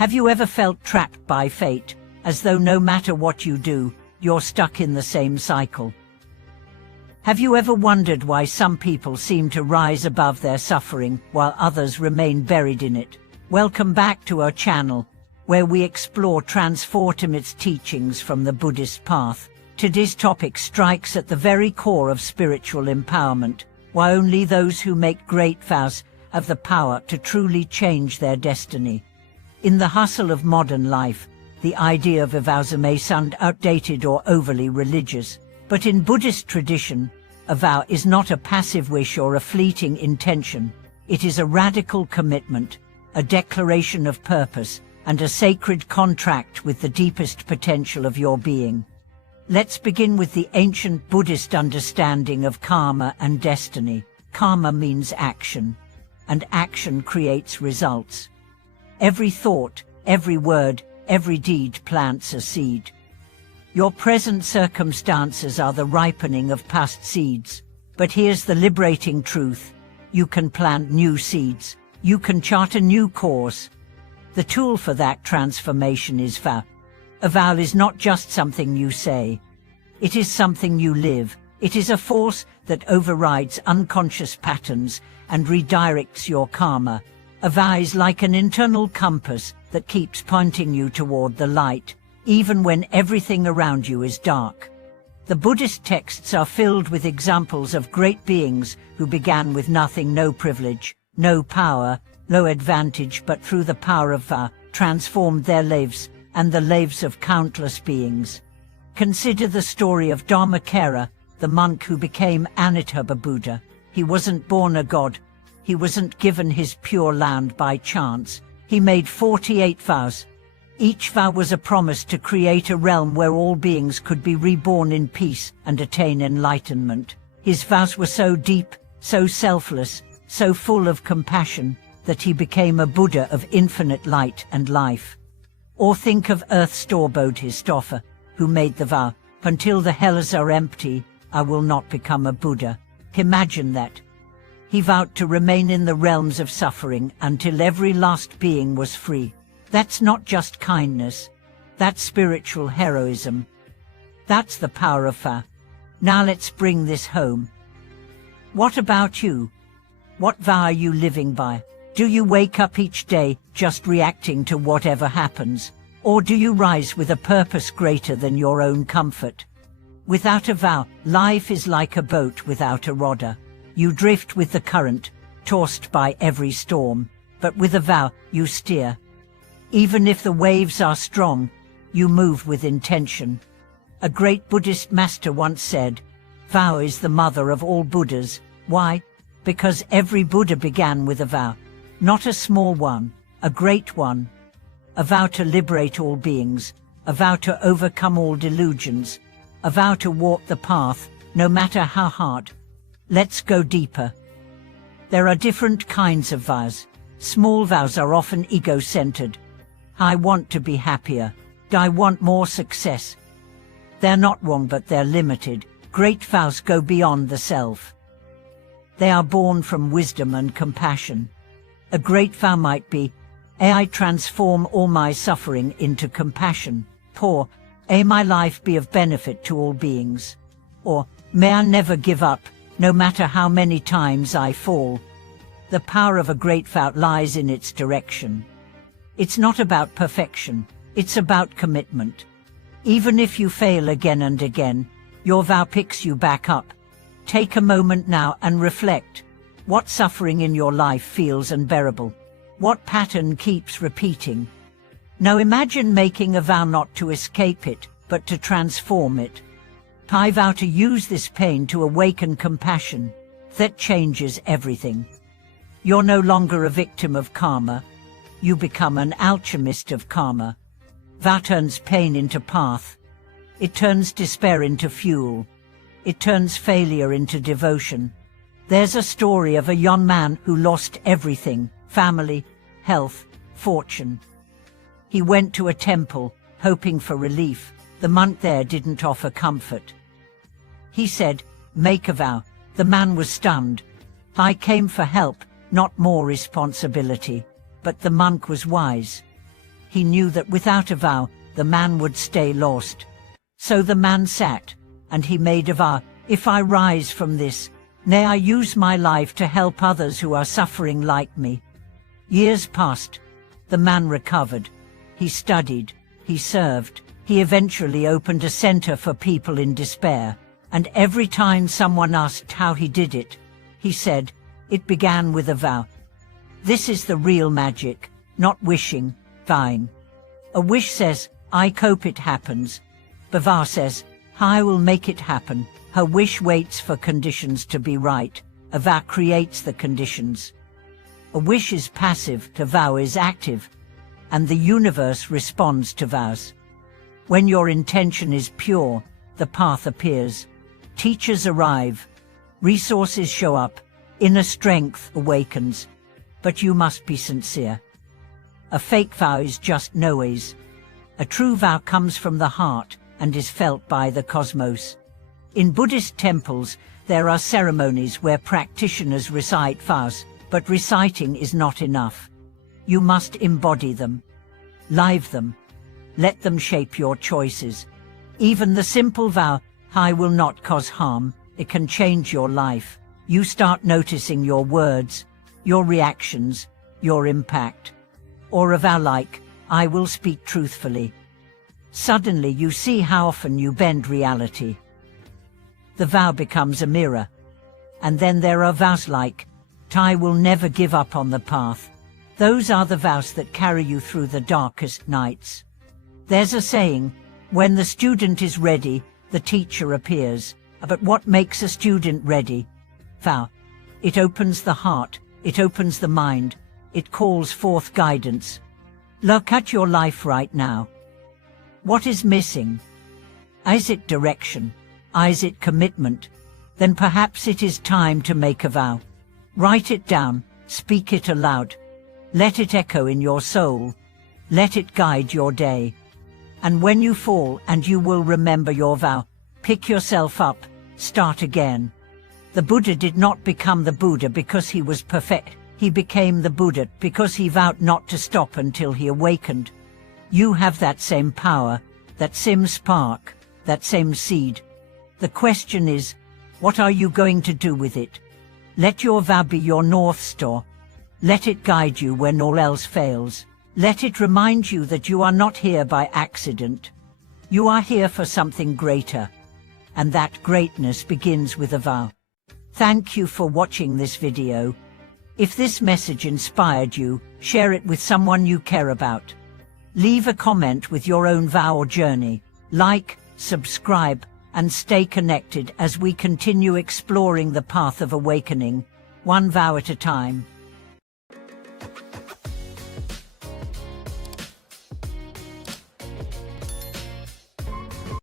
Have you ever felt trapped by fate, as though no matter what you do, you're stuck in the same cycle? Have you ever wondered why some people seem to rise above their suffering while others remain buried in it? Welcome back to our channel, where we explore transformative teachings from the Buddhist path. Today's topic strikes at the very core of spiritual empowerment, why only those who make great vows have the power to truly change their destiny. In the hustle of modern life, the idea of a vow may sound outdated or overly religious. But in Buddhist tradition, a vow is not a passive wish or a fleeting intention. It is a radical commitment, a declaration of purpose, and a sacred contract with the deepest potential of your being. Let's begin with the ancient Buddhist understanding of karma and destiny. Karma means action, and action creates results. Every thought, every word, every deed plants a seed. Your present circumstances are the ripening of past seeds. But here's the liberating truth. You can plant new seeds. You can chart a new course. The tool for that transformation is vow. A vow is not just something you say. It is something you live. It is a force that overrides unconscious patterns and redirects your karma. A vow is like an internal compass that keeps pointing you toward the light, even when everything around you is dark. The Buddhist texts are filled with examples of great beings who began with nothing, no privilege, no power, no advantage, but through the power of vow, transformed their lives and the lives of countless beings. Consider the story of Dharmakara, the monk who became Amitabha Buddha. He wasn't born a god. He wasn't given his pure land by chance. He made 48 vows. Each vow was a promise to create a realm where all beings could be reborn in peace and attain enlightenment. His vows were so deep, so selfless, so full of compassion, that he became a Buddha of infinite light and life. Or think of Earth's Bodhisattva, who made the vow, "Until the hells are empty, I will not become a Buddha." Imagine that. He vowed to remain in the realms of suffering until every last being was free. That's not just kindness. That's spiritual heroism. That's the power of vow. Now let's bring this home. What about you? What vow are you living by? Do you wake up each day just reacting to whatever happens? Or do you rise with a purpose greater than your own comfort? Without a vow, life is like a boat without a rudder. You drift with the current, tossed by every storm. But with a vow, you steer. Even if the waves are strong, you move with intention. A great Buddhist master once said, "Vow is the mother of all Buddhas." Why? Because every Buddha began with a vow. Not a small one, a great one. A vow to liberate all beings, a vow to overcome all delusions, a vow to walk the path, no matter how hard. Let's go deeper. There are different kinds of vows. Small vows are often ego-centered. I want to be happier. I want more success. They're not wrong, but they're limited. Great vows go beyond the self. They are born from wisdom and compassion. A great vow might be, "May I transform all my suffering into compassion." Or, "May my life be of benefit to all beings." Or, "May I never give up, no matter how many times I fall." The power of a great vow lies in its direction. It's not about perfection, it's about commitment. Even if you fail again and again, your vow picks you back up. Take a moment now and reflect. What suffering in your life feels unbearable? What pattern keeps repeating? Now imagine making a vow not to escape it, but to transform it. I vow to use this pain to awaken compassion. That changes everything. You're no longer a victim of karma. You become an alchemist of karma. Vow turns pain into path. It turns despair into fuel. It turns failure into devotion. There's a story of a young man who lost everything: family, health, fortune. He went to a temple, hoping for relief. The monk there didn't offer comfort. He said, "Make a vow." The man was stunned. "I came for help, not more responsibility." But the monk was wise. He knew that without a vow, the man would stay lost. So the man sat, and he made a vow, "If I rise from this, may I use my life to help others who are suffering like me." Years passed. The man recovered. He studied. He served. He eventually opened a center for people in despair. And every time someone asked how he did it, he said, "It began with a vow." This is the real magic, not wishing, vowing. A wish says, "I hope it happens." The vow says, "I will make it happen." Her wish waits for conditions to be right. A vow creates the conditions. A wish is passive, a vow is active, and the universe responds to vows. When your intention is pure, the path appears. Teachers arrive, resources show up, inner strength awakens, but you must be sincere. A fake vow is just noise. A true vow comes from the heart and is felt by the cosmos. In Buddhist temples, there are ceremonies where practitioners recite vows, but reciting is not enough. You must embody them, live them, let them shape your choices. Even the simple vow, "I will not cause harm," it can change your life. You start noticing your words, your reactions, your impact. Or a vow like, "I will speak truthfully." Suddenly you see how often you bend reality. The vow becomes a mirror. And then there are vows like, "I will never give up on the path." Those are the vows that carry you through the darkest nights. There's a saying, when the student is ready, the teacher appears. But what makes a student ready? Vow. It opens the heart, it opens the mind, it calls forth guidance. Look at your life right now. What is missing? Is it direction? Is it commitment? Then perhaps it is time to make a vow. Write it down, speak it aloud. Let it echo in your soul. Let it guide your day. And when you fall, and you will remember your vow, pick yourself up, start again. The Buddha did not become the Buddha because he was perfect. He became the Buddha because he vowed not to stop until he awakened. You have that same power, that same spark, that same seed. The question is, what are you going to do with it? Let your vow be your North Star. Let it guide you when all else fails. Let it remind you that you are not here by accident. You are here for something greater. And that greatness begins with a vow. Thank you for watching this video. If this message inspired you, share it with someone you care about. Leave a comment with your own vow or journey. Like, subscribe, and stay connected as we continue exploring the path of awakening, one vow at a time.